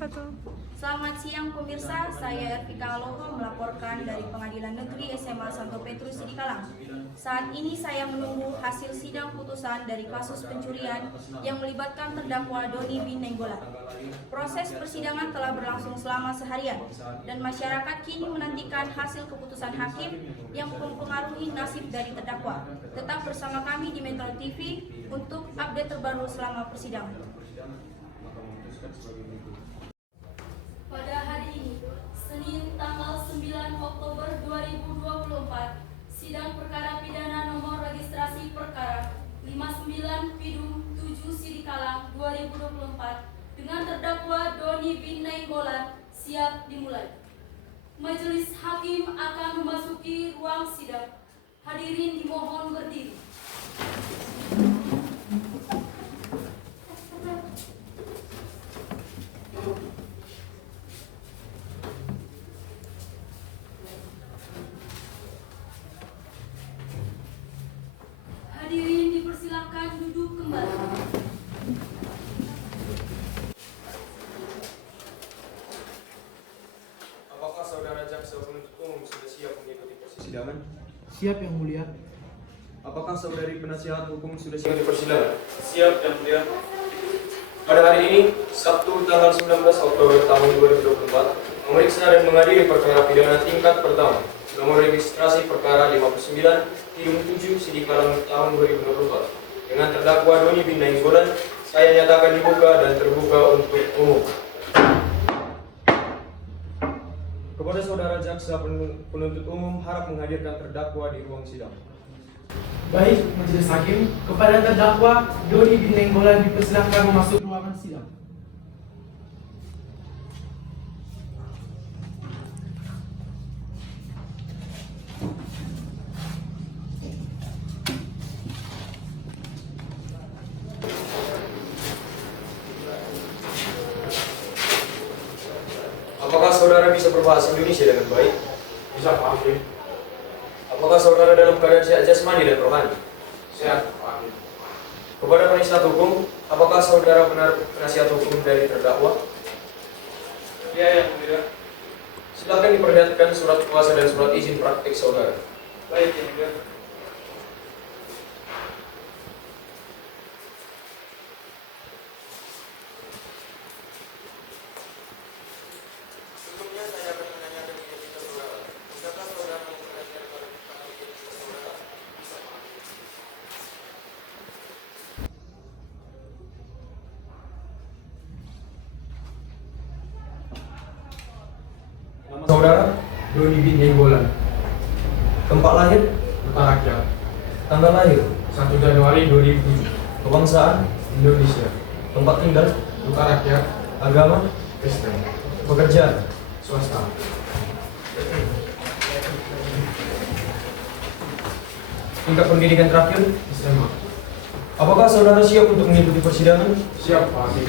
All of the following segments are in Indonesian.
Satu. Selamat siang pemirsa, saya Ervika Aloho melaporkan dari Pengadilan Negeri SMA Santo Petrus Sidikalang. Saat ini saya menunggu hasil sidang putusan dari kasus pencurian yang melibatkan terdakwa Doni bin Nainggolan. Proses persidangan telah berlangsung selama seharian dan masyarakat kini menantikan hasil keputusan hakim yang mempengaruhi nasib dari terdakwa. Tetap bersama kami di Metro TV untuk update terbaru selama persidangan. Pada hari ini, Senin tanggal 9 Oktober 2024, sidang perkara pidana nomor registrasi perkara 59 Pidum 7 Sidikalang 2024 dengan terdakwa Doni bin Nainggolan siap dimulai. Majelis hakim akan memasuki ruang sidang. Hadirin dimohon berdiri. Hadirin dipersilakan duduk kembali. Apakah saudara jaksa penuntut umum sudah siap mengikuti persidangan? Siap, Yang Mulia. Apakah saudari penasihat hukum sudah siap di persidangan? Siap, Yang Mulia. Pada hari ini, Sabtu tanggal 19 Oktober tahun 2024, memeriksa dan mengadili perkara pidana tingkat pertama nomor registrasi perkara 59 Pidum 7 Sidikalang tahun 2024 dengan terdakwa Doni bin Nainggolan, saya nyatakan dibuka dan terbuka untuk umum. Kepada saudara jaksa penuntut umum harap menghadirkan terdakwa di ruang sidang. Baik, Majelis Hakim, kepada terdakwa Doni bin Nainggolan dipersilakan memasuki ruangan sidang. Apakah saudara bisa berbahasa Indonesia dengan baik? Bisa, Pak Hakim. Apakah saudara dalam keadaan sehat jasmani dan rohani? Sehat, Pak Hakim. Kepada penasihat hukum, apakah saudara benar penasihat hukum dari terdakwa? Ya, Yang Mulia. Silakan diperlihatkan surat kuasa dan surat izin praktik saudara. Baik, Yang Mulia. Sebelumnya saya akan menanyakan identitas saudara. Bisakah saudara memperlihatkan identitas saudara? Bisa, Pak. Nama saudara? Doni bin Nainggolan. Tempat lahir? Kota Rakyat. Tanggal lahir? 1 Januari 2007. Kebangsaan? Indonesia. Tempat tinggal? Kota Rakyat. Agama? Kristen. Pekerjaan? Swasta. Tingkat pendidikan terakhir? SMA. Apakah saudara siap untuk mengikuti persidangan? Siap, Pak Hakim.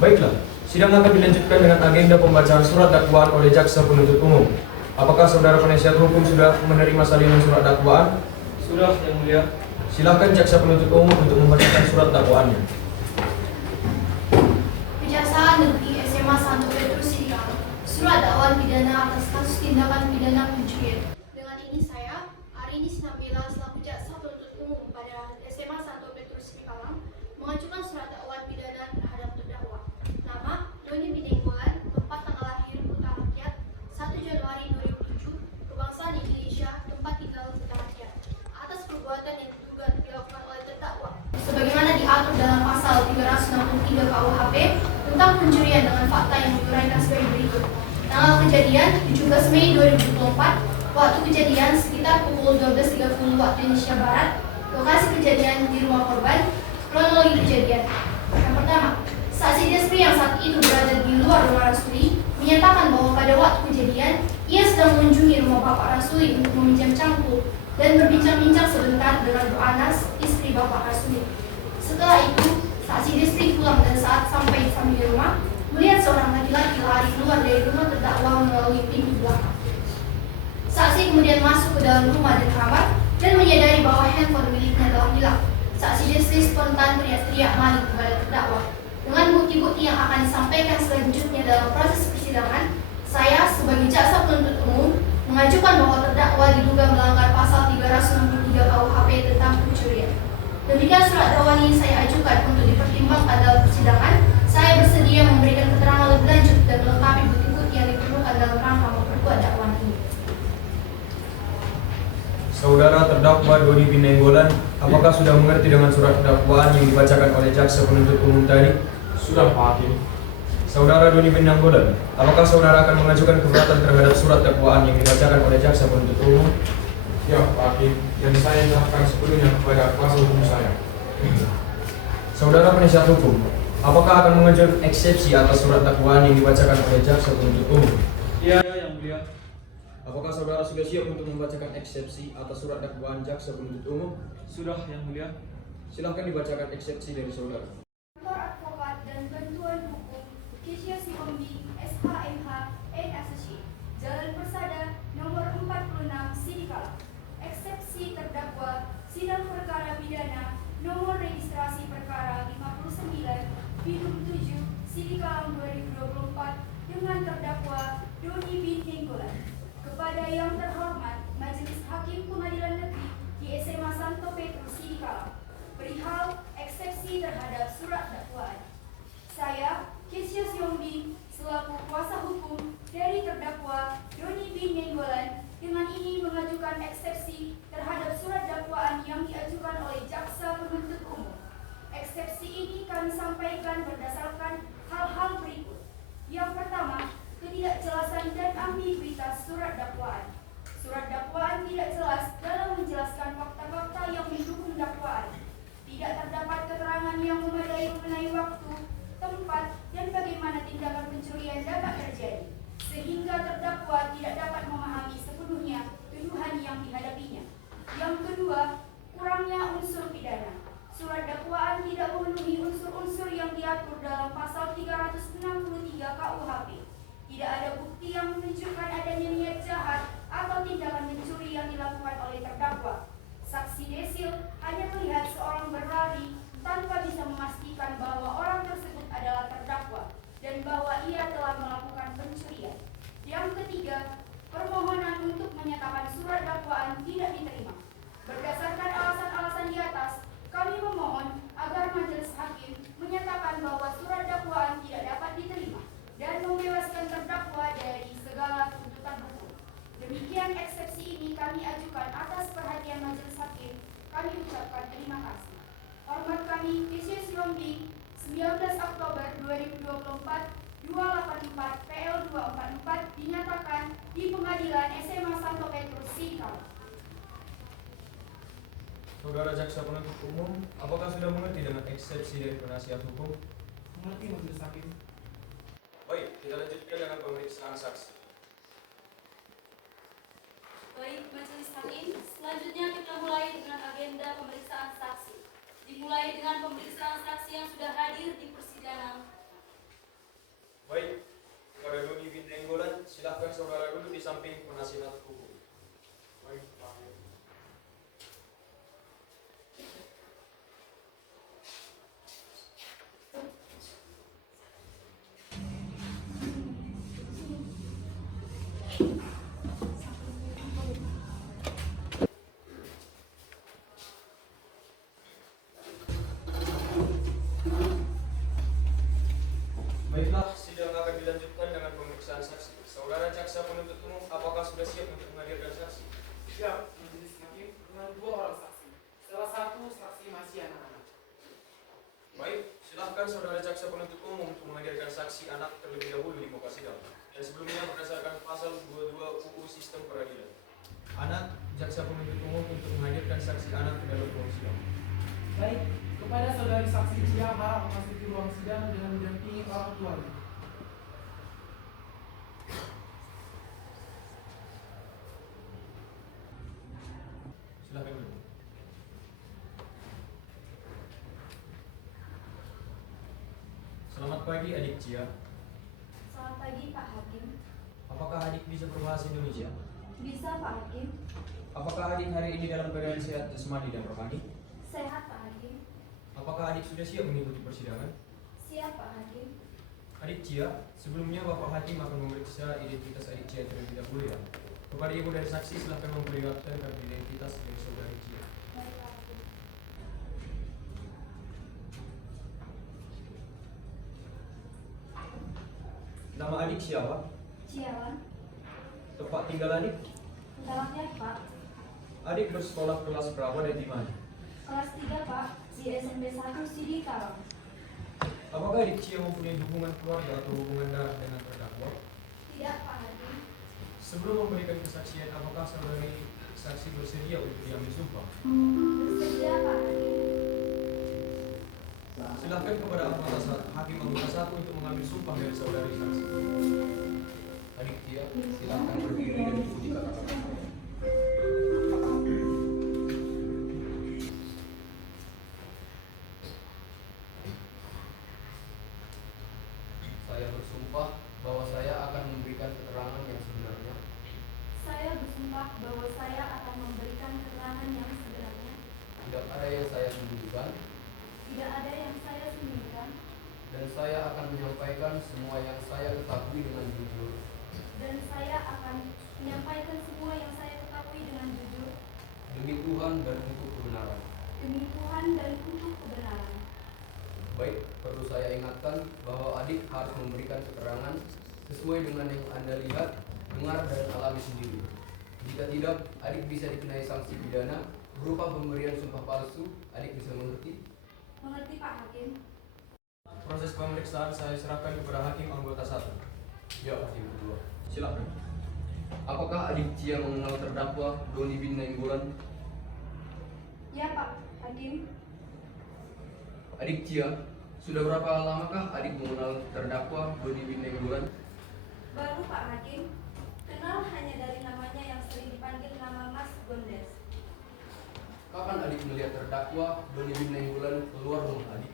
Baiklah, sidang akan dilanjutkan dengan agenda pembacaan surat dakwaan oleh jaksa penuntut umum. Apakah saudara penasihat hukum sudah menerima salinan surat dakwaan? Sudah, Yang Mulia. Silakan jaksa penuntut umum untuk membacakan surat dakwaannya. Kejaksaan Negeri SMA Santo Petrus Sidikalang, surat dakwaan pidana atas kasus tindakan pidana pencurian. Dengan ini saya, Arini Sinapela selaku jaksa penuntut umum pada SMA Santo Petrus Sidikalang mengajukan surat dakwaan pidana terhadap terdakwa. Nama Doni bin Nainggolan, tempat tanggal lahir Kota Rakyat 1 Januari 2007, kebangsaan Indonesia, tempat tinggal Kota Rakyat. Atas perbuatan yang diduga dilakukan oleh terdakwa sebagaimana diatur dalam pasal 363 KUHP tentang pencurian dengan fakta yang diuraikan sebagai berikut. Tanggal kejadian 17 Mei 2024, waktu kejadian sekitar pukul 12.30 waktu Indonesia Barat. Lokasi kejadian di rumah korban. Kronologi kejadian. Yang pertama, saksi Desri yang saat itu berada di luar rumah Rasuli menyatakan bahwa pada waktu kejadian ia sedang mengunjungi rumah Bapak Rasuli untuk meminjam cangkul dan berbincang-bincang sebentar dengan Bu Anas, istri Bapak Rasuli. Setelah itu, saksi Desri pulang dan saat sampai di samping rumah, melihat seorang laki-laki lari keluar dari rumah terdakwa melalui pintu belakang. Saksi kemudian masuk ke dalam rumah dan kamar dan menyadari bahwa handphone miliknya telah hilang. Saksi Desri spontan teriak-teriak maling kepada terdakwa. Dengan bukti-bukti yang akan disampaikan selanjutnya, di dalam proses persidangan, saya sebagai jaksa penuntut umum mengajukan bahwa terdakwa diduga melanggar pasal 363 KUHP tentang pencurian. Demikian surat dakwaan ini saya ajukan untuk dipertimbangkan dalam persidangan. Saya bersedia memberikan keterangan lebih lanjut dan melengkapi bukti-bukti yang diperlukan dalam rangka memperkuat dakwaan ini. Saudara terdakwa Doni bin Nainggolan, apakah sudah mengerti dengan surat dakwaan yang dibacakan oleh jaksa penuntut umum tadi? Sudah, Pak Hakim. Saudara Doni bin Nainggolan, apakah saudara akan mengajukan keberatan terhadap surat dakwaan yang dibacakan oleh jaksa penuntut umum? Ya, Pak Hakim. Yang saya serahkan sepenuhnya kepada kuasa hukum saya. Saudara penasihat hukum, apakah akan mengajukan eksepsi atas surat dakwaan yang dibacakan oleh jaksa penuntut umum? Iya, Yang Mulia. Apakah saudara sudah siap untuk membacakan eksepsi atas surat dakwaan jaksa penuntut umum? Sudah, Yang Mulia. Silahkan dibacakan eksepsi dari saudara. Kantor Advokat dan Bantuan Hukum Kesia Sihombing SHMH and Associate, Jalan Persada nomor 46 Sidikalang. Eksepsi terdakwa sidang perkara pidana nomor registrasi perkara 59 Bidung 7 Sidikalang 2024 dengan terdakwa Doni bin Nainggolan. Kepada yang terhormat Majelis Hakim Pengadilan Negeri di SMA Santo Petrus Sidikalang, perihal eksepsi terhadap surat dakwaan. Saya, Kesia Sihombing, selaku kuasa hukum dari terdakwa Doni bin Nainggolan, dengan ini mengajukan eksepsi terhadap surat dakwaan yang diajukan oleh jaksa penuntut umum. Eksepsi ini kami sampaikan berdasarkan hal-hal berikut. Yang pertama, ketidakjelasan dan ambiguitas surat dakwaan. Surat dakwaan tidak jelas dalam menjelaskan fakta-fakta yang mendukung dakwaan. Tidak terdapat keterangan yang memadai mengenai waktu, tempat, dan bagaimana tindakan pencurian dapat terjadi, sehingga terdakwa tidak dapat memahami sepenuhnya tuduhan yang dihadapinya. Yang kedua, kurangnya unsur pidana. Surat dakwaan tidak memenuhi unsur-unsur yang diatur dalam pasal 363 KUHP. Tidak ada bukti yang menunjukkan adanya niat jahat atau tindakan mencuri yang dilakukan oleh terdakwa. Saksi desil hanya melihat seorang berlari tanpa bisa memastikan bahwa orang tersebut adalah terdakwa dan bahwa ia telah melakukan pencurian. Yang ketiga, permohonan untuk menyatakan surat dakwaan tidak diterima. Berdasarkan alasan-alasan di atas, kami memohon agar majelis hakim menyatakan bahwa surat dakwaan tidak dapat diterima dan membebaskan terdakwa dari segala tuntutan hukum. Demikian eksepsi ini kami ajukan atas perhatian majelis hakim. Kami ucapkan terima kasih. Hormat kami, Kesia Sihombing, 19 Oktober 2024, 284 PL 244 dinyatakan di Pengadilan SMA Santo Petrus Sidikalang. Saudara jaksa penuntut umum, apakah sudah mengerti dengan eksepsi dari penasihat hukum? Mengerti, Majelis Hakim. Baik, kita lanjutkan dengan pemeriksaan saksi. Baik, Majelis Hakim, selanjutnya kita mulai dengan agenda pemeriksaan saksi. Dimulai dengan pemeriksaan saksi yang sudah hadir di persidangan. Baik, kepada Doni bin Nainggolan, silahkan saudara duduk di samping penasihat hukum. Baik, Pak Hakim. Baiklah, sidang akan dilanjutkan dengan pemeriksaan saksi. Saudara jaksa penuntut umum, apakah sudah siap untuk menghadirkan saksi? Siap, Majelis Hakim, dengan 2 orang saksi. Salah satu saksi masih anak-anak. Baik, silahkan saudara jaksa penuntut umum untuk menghadirkan saksi anak terlebih dahulu di muka sidang. Dan sebelumnya berdasarkan pasal 22 UU Sistem Peradilan. Anak jaksa penuntut umum untuk menghadirkan saksi anak ke dalam ruang sidang. Baik, kepada saudari saksi Cia harap memasuki ruang sidang dengan mendampingi orang tuanya. Silakan dulu. Selamat pagi adik Cia. Selamat pagi Pak Hakim. Apakah adik bisa berbahasa Indonesia? Bisa Pak Hakim? Apakah adik hari ini dalam keadaan sehat jasmani dan rohani? Sehat Pak Hakim. Apakah adik sudah siap mengikuti persidangan? Siap Pak Hakim. Adik Cia, sebelumnya Bapak Hakim akan memeriksa identitas adik Cia terlebih dahulu ya. Kepada ibu dari saksi silakan memperlihatkan kartu identitas dari saudari Cia. Baik, Pak Hakim. Nama adik siapa? Ciawan, Tempat tinggal adik? Dalamnya Pak, Adik bersekolah kelas berapa dan di mana? kelas 3 Pak, di SMP 1 Sidi Kalang. Apakah adik Cia mempunyai hubungan keluarga atau hubungan darah dengan terdakwa? Tidak, Pak Hakim. Sebelum memberikan kesaksian, apakah saudari saksi bersedia untuk diambil sumpah? Bersedia, Pak Hakim. Silakan kepada hakim anggota 1 untuk mengambil sumpah dari saudari saksi. Adik Cia, silakan berdiri dan ikuti kata-kata saya. Saya bersumpah bahwa saya akan memberikan keterangan yang sebenarnya. Saya bersumpah bahwa saya akan memberikan keterangan yang sebenarnya. Tidak ada yang saya sembunyikan. Tidak ada yang saya sembunyikan. Dan saya akan menyampaikan semua yang saya ketahui dengan jujur. Dan saya akan menyampaikan semua yang saya ketahui dengan jujur. Demi Tuhan dan untuk kebenaran. Demi Tuhan dan untuk kebenaran. Baik, perlu saya ingatkan bahwa adik harus memberikan keterangan sesuai dengan yang Anda lihat, dengar, dan alami sendiri. Jika tidak, adik bisa dikenai sanksi pidana berupa pemberian sumpah palsu. Adik bisa mengerti? Mengerti, Pak Hakim? Proses pemeriksaan saya serahkan kepada hakim anggota 1. Ya, hakim kedua. Silakan. Apakah adik Cia mengenal terdakwa Doni bin Nainggolan? Ya Pak Hakim, Adik Cia, sudah berapa lamakah adik mengenal terdakwa Doni bin Nainggolan? baru Pak Hakim, kenal hanya dari namanya yang sering dipanggil nama Mas Gondes. Kapan adik melihat terdakwa Doni bin Nainggolan keluar rumah adik?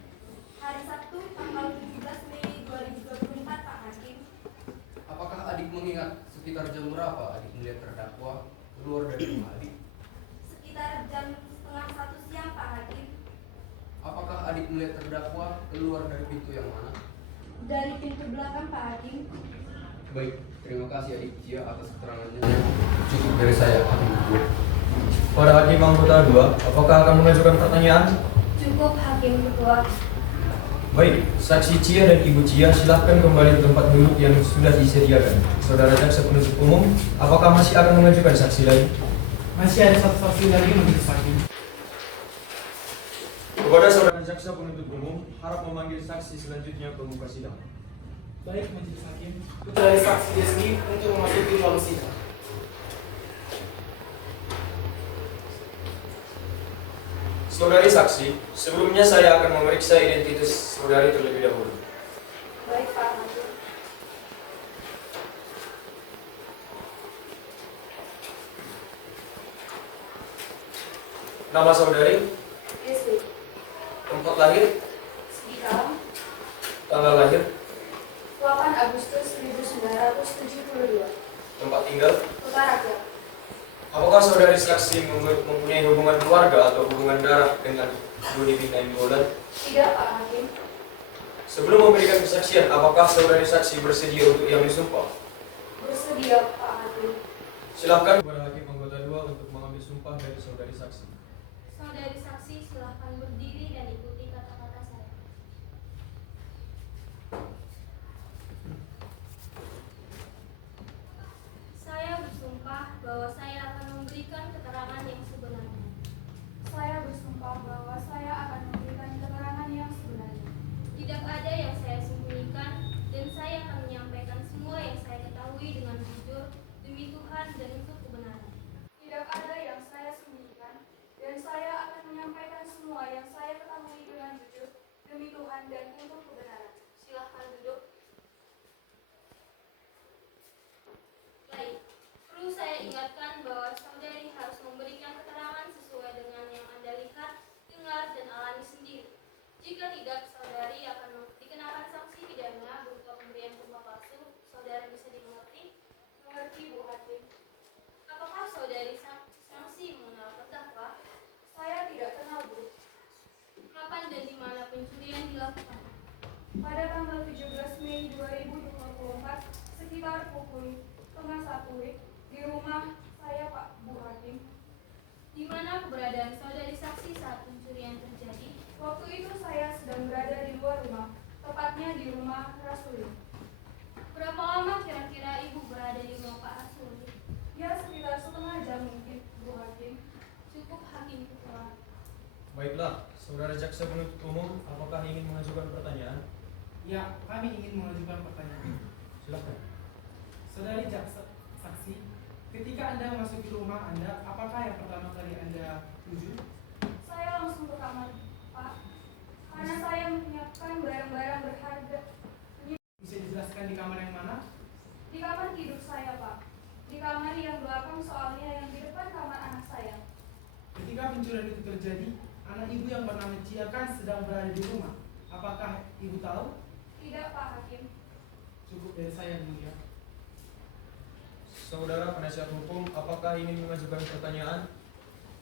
Hari Sabtu tanggal 17 Mei 2024 Pak Hakim, Apakah adik mengingat sekitar jam berapa adik melihat terdakwa keluar dari rumah adik? sekitar jam setengah 1 siang Pak Hakim, Apakah adik melihat terdakwa keluar dari pintu yang mana? dari pintu belakang Pak Hakim. Baik, terima kasih adik Cia atas keterangannya. Cukup dari saya, hakim kedua. Pada hakim anggota 2, apakah akan mengajukan pertanyaan? Cukup Hakim Ketua. Baik, saksi Cia dan Ibu Cia silahkan kembali ke tempat duduk yang sudah disediakan. Saudara jaksa penuntut umum, apakah masih akan mengajukan saksi lain? Masih ada satu saksi lagi majelis hakim. Kepada saudara jaksa penuntut umum, harap memanggil saksi selanjutnya ke muka sidang. Baik, majelis hakim. Putra dari saksi Desni untuk memasuki ruang sidang. Saudari saksi, sebelumnya saya akan memeriksa identitas saudari terlebih dahulu. Baik Pak Hakim. Nama saudari, Desi, tempat lahir, Sidi Kalang, tanggal lahir, 8 Agustus 1972, tempat tinggal. Kota Rakyat. Apakah saudari saksi mempunyai hubungan keluarga atau hubungan darah dengan Doni bin Nainggolan? Tidak Pak Hakim, Sebelum memberikan kesaksian, apakah saudari saksi bersedia untuk diambil sumpah? bersedia Pak Hakim. Silakan kepada hakim anggota 2 untuk mengambil sumpah dari saudari saksi. Saudari saksi, silahkan berdiri dan ikuti kata-kata saya. Saya bersumpah bahwa saya akan memberikan keterangan yang sebenarnya. Saya bersumpah bahwa saya akan memberikan keterangan yang sebenarnya. Tidak ada yang saya sembunyikan dan saya akan menyampaikan semua yang saya ketahui dengan jujur demi Tuhan dan untuk kebenaran. Tidak ada yang saya sembunyikan, dan saya akan menyampaikan semua yang saya ketahui dengan jujur demi Tuhan dan untuk kebenaran. Silahkan duduk. Baik, perlu saya ingatkan bahwa saudari harus memberikan keterangan sesuai dengan yang Anda lihat, dengar, dan alami sendiri. Jika tidak, saudari akan dikenakan sanksi pidana berupa pemberian sumpah palsu. Saudari bisa dimengerti? Mengerti, Bu Hakim? Apakah saudari sanksi mengenal terdakwa? Saya tidak kenal, Bu. Kapan dan di mana pencurian dilakukan? pada tanggal 17 Mei 2024 sekitar pukul 12:30 di rumah saya Pak Bu Hakim. Di mana keberadaan saudari saksi saat pencurian terjadi? Waktu itu saya sedang berada di luar rumah, tepatnya di rumah Rasuli. Berapa lama kira-kira ibu berada di rumah Pak Rasuli? Ya sekitar setengah jam mungkin Bu Hakim. Cukup hakim ketua. Baiklah, saudara jaksa penuntut umum, apakah ingin mengajukan pertanyaan? Ya, kami ingin mengajukan pertanyaan. Silakan. Saudari jaksa saksi, ketika Anda masuk ke rumah Anda, apakah yang pertama kali Anda tuju? Saya langsung ke kamar, Pak, karena saya menyiapkan barang-barang berharga. Bisa dijelaskan di kamar yang mana? Di kamar tidur saya, Pak. Di kamar yang belakang, soalnya yang di depan kamar anak saya. Ketika pencurian itu terjadi, anak ibu yang bernama Cia kan sedang berada di rumah. Apakah ibu tahu? Tidak, Pak Hakim. Cukup dari saya dulu ya. Saudara penasihat hukum, apakah ingin mengajukan pertanyaan?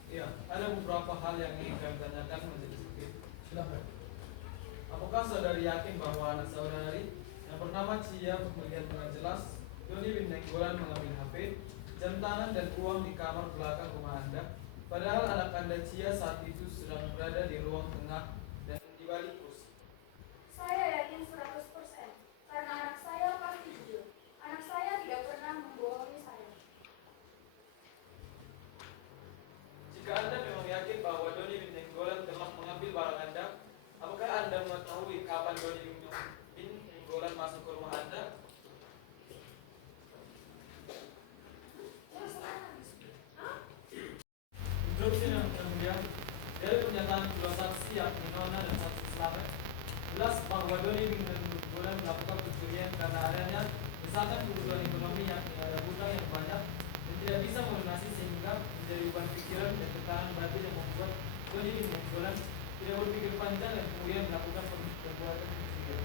Iya, ada beberapa hal yang ingin kami tanyakan majelis hakim. Silakan. Apakah saudari yakin bahwa anak saudari yang bernama Cia melihat dengan jelas Doni bin Nenggolan mengambil HP, jam tangan dan uang di kamar belakang rumah Anda, padahal anak Anda Cia saat itu sedang berada di ruang tengah dan di balik kursi? Saya yakin 100%, karena anak saya pasti jujur. Anak saya tidak pernah membohongi saya. Jika Anda memang yakin bahwa Doni bin Nenggolan telah mengambil barang Anda, apakah Anda mengetahui kapan Doni bin Nenggolan masuk ke rumah Anda? Instruksi yang mulia, dari pernyataan kedua saksi yakni Nona dan saksi Slamet, jelas bahwa Doni bin Nenggolan melakukan pencurian karena adanya desakan kebutuhan ekonomi yakni ada hutang yang banyak dan tidak bisa melunasi sehingga menjadi beban pikiran dan tekanan batin yang membuat Doni bin Nenggolan tidak berpikir panjang dan kemudian melakukan perbuatan pencurian.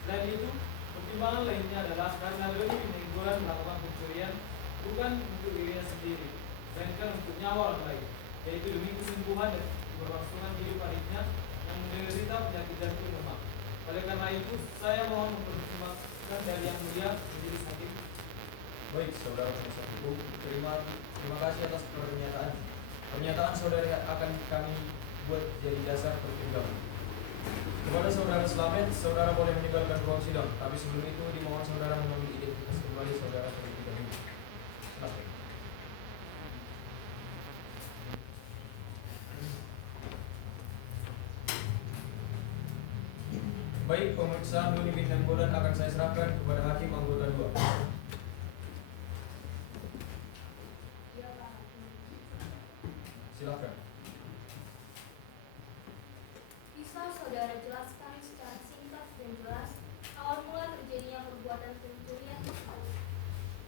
Selain itu, pertimbangan lainnya adalah karena Doni bin Nenggolan melakukan pencurian bukan untuk dirinya sendiri, melainkan untuk nyawa orang lain, yaitu demi kesembuhan dan keberlangsungan hidup adiknya yang menderita penyakit jantung lemah. Oleh karena itu, saya mohon mempertimbangkan dari yang mulia menjadi hakim. Baik, saudara penasihat hukum, terima kasih atas pernyataan. Pernyataan saudara akan kami buat jadi dasar pertimbangan. Kepada saudara Slamet, saudara boleh meninggalkan ruang sidang, tapi sebelum itu dimohon saudara mengambil identitas kembali saudara terlebih dahulu. Silakan. Baik, pemeriksaan Doni bin Nenggolan akan saya serahkan kepada hakim anggota 2. Ya, Pak Hakim. Silakan. Bisa saudara jelaskan secara singkat dan jelas awal mula terjadinya perbuatan pencurian tersebut?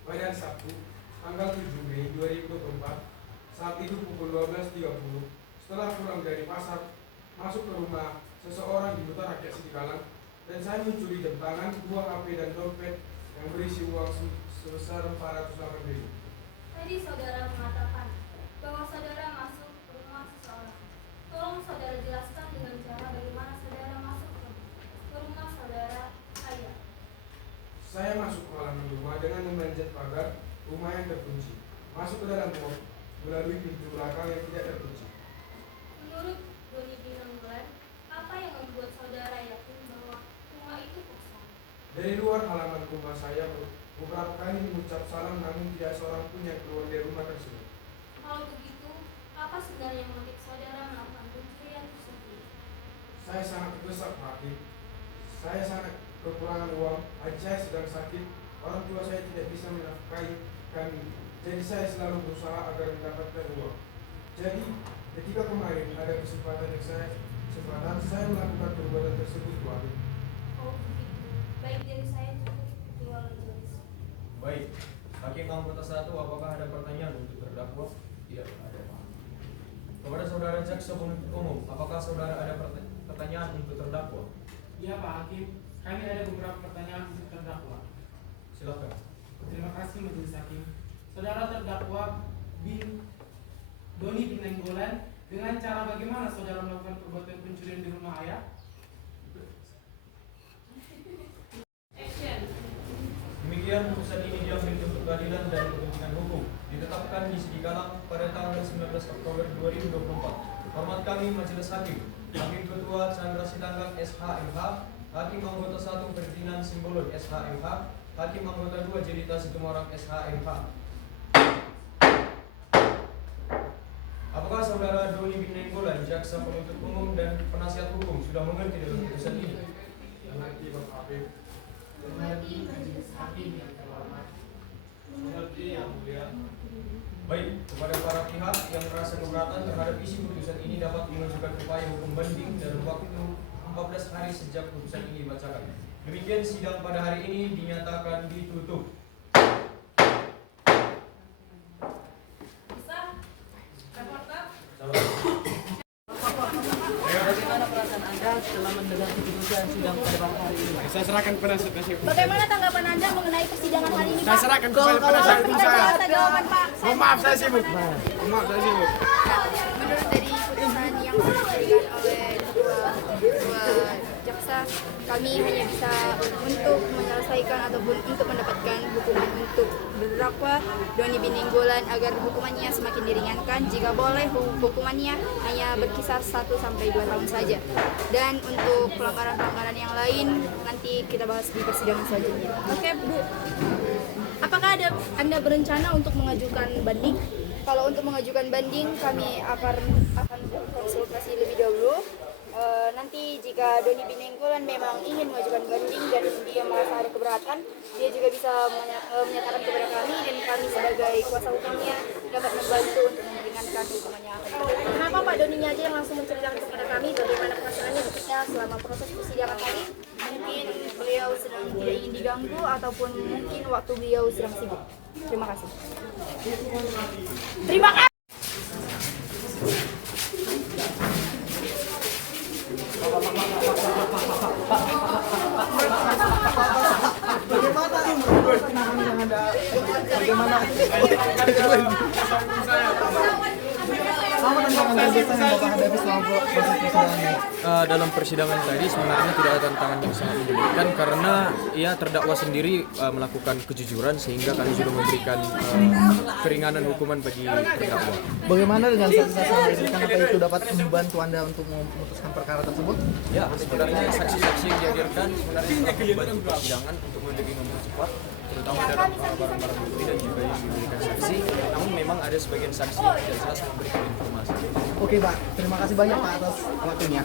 Pada Sabtu, tanggal 7 Mei 2024, saat itu pukul 12.30, setelah pulang dari pasar, masuk ke rumah seseorang di Hutan Rakyat Sidikalang, dan saya mencuri jam tangan, buah HP dan dompet yang berisi uang sebesar 480.000. Tadi saudara mengatakan bahwa saudara masuk ke rumah seseorang. Tolong saudara jelaskan dengan cara bagaimana saudara masuk ke rumah saudara ayah. Saya masuk ke halaman rumah dengan memanjat pagar rumah yang terkunci, masuk ke dalam rumah melalui pintu belakang yang tidak terkunci. Menurut Doni bin Nenggolan, apa yang membuat saudara yakin bahwa rumah itu kosong? Dari luar halaman rumah saya beberapa kali mengucap salam, namun tidak seorang pun yang keluar dari rumah tersebut. Kalau begitu, apa sebenarnya motif saudara melakukan pencurian tersebut? Saya sangat terdesak, Pak Hakim. Saya sangat kekurangan uang, adik saya sedang sakit, orang tua saya tidak bisa menafkahi kami. Jadi saya selalu berusaha agar mendapatkan uang. Jadi ketika kemarin ada kesempatan saya melakukan perbuatan tersebut, Pak Hakim. Oh begitu, baik dari saya cukup ketua majelis. Baik, hakim anggota 1, apakah ada pertanyaan untuk terdakwa? Tidak ada. Kepada saudara jaksa penuntut umum, apakah saudara ada pertanyaan untuk terdakwa? Ya Pak Hakim, kami ada beberapa pertanyaan untuk terdakwa. Silakan. Terima kasih majelis hakim. Saudara terdakwa Doni bin Nenggolan, dengan cara bagaimana saudara melakukan perbuatan pencurian di rumah ayah? Kemudian putusan ini diambil untuk keadilan dan kepentingan hukum. Ditetapkan di Sidikalang pada tanggal 19 Oktober 2024. Hormat kami Majelis Hakim. Hakim Ketua Chandra Sitanggak SHMH, Hakim Anggota 1 Ferdinand Simbolon SHMH, Hakim Anggota 2 Jelita Situmorang SHMH. Apakah saudara Doni bin Nenggolan, jaksa penuntut umum dan penasihat hukum sudah mengerti dengan putusan ini? Mengerti Bapak Habib. Mengerti Majelis Hakim yang terhormat. Mengerti yang mulia. Baik, kepada para pihak yang merasa keberatan terhadap isi putusan ini dapat mengajukan upaya hukum banding dalam waktu 14 hari sejak putusan ini dibacakan. Demikian sidang pada hari ini dinyatakan ditutup. Bisa? Reporter? Bagaimana perasaan Anda setelah mendengar keputusan sidang pada malam hari ini? Saya serahkan kepada saksi. Bagaimana tanggapan Anda mengenai persidangan hari ini, Saya Pak? serahkan kepada penasihat hukum saya. Jawaban, Pak. Mohon maaf saya sibuk. Mohon maaf saya sibuk. Menurut dari putusan yang diberikan oleh kedua jaksa, kami hanya bisa untuk menyelesaikan ataupun untuk mendapatkan hukuman untuk terdakwa Doni bin Nenggolan agar hukumannya semakin diringankan. Jika boleh hukumannya hanya berkisar 1-2 tahun saja. Dan untuk pelanggaran-pelanggaran yang lain nanti kita bahas di persidangan selanjutnya. Oke, Bu. Apakah Anda berencana untuk mengajukan banding? Kalau untuk mengajukan banding, kami akan konsultasi lebih dahulu. Nanti jika Doni bin Nenggolan memang ingin mengajukan banding dan dia merasa ada keberatan, dia juga bisa menyatakan kepada kami dan kami sebagai kuasa hukumnya dapat membantu untuk meringankan hukumannya. Kenapa Pak Doninya aja yang langsung menceritakan kepada kami bagaimana perasaannya ketika selama proses persidangan tadi? Mungkin beliau sedang tidak ingin diganggu ataupun mungkin waktu beliau sedang sibuk. Terima kasih. Terima kasih. Dalam persidangan tadi sebenarnya tidak ada tantangan yang sangat menyulitkan karena ia terdakwa sendiri melakukan kejujuran sehingga kami sudah memberikan keringanan hukuman bagi terdakwa. Bagaimana dengan saksi-saksi yang apa itu dapat membantu Anda untuk memutuskan perkara tersebut? Ya, sebenarnya saksi-saksi yang dihadirkan sebenarnya telah membantu persidangan untuk menjadi mempercepat, terutama dalam barang-barang bukti dan juga yang diberikan saksi. Namun memang ada sebagian saksi yang tidak jelas memberikan informasi. Oke Pak, terima kasih banyak Pak atas waktunya.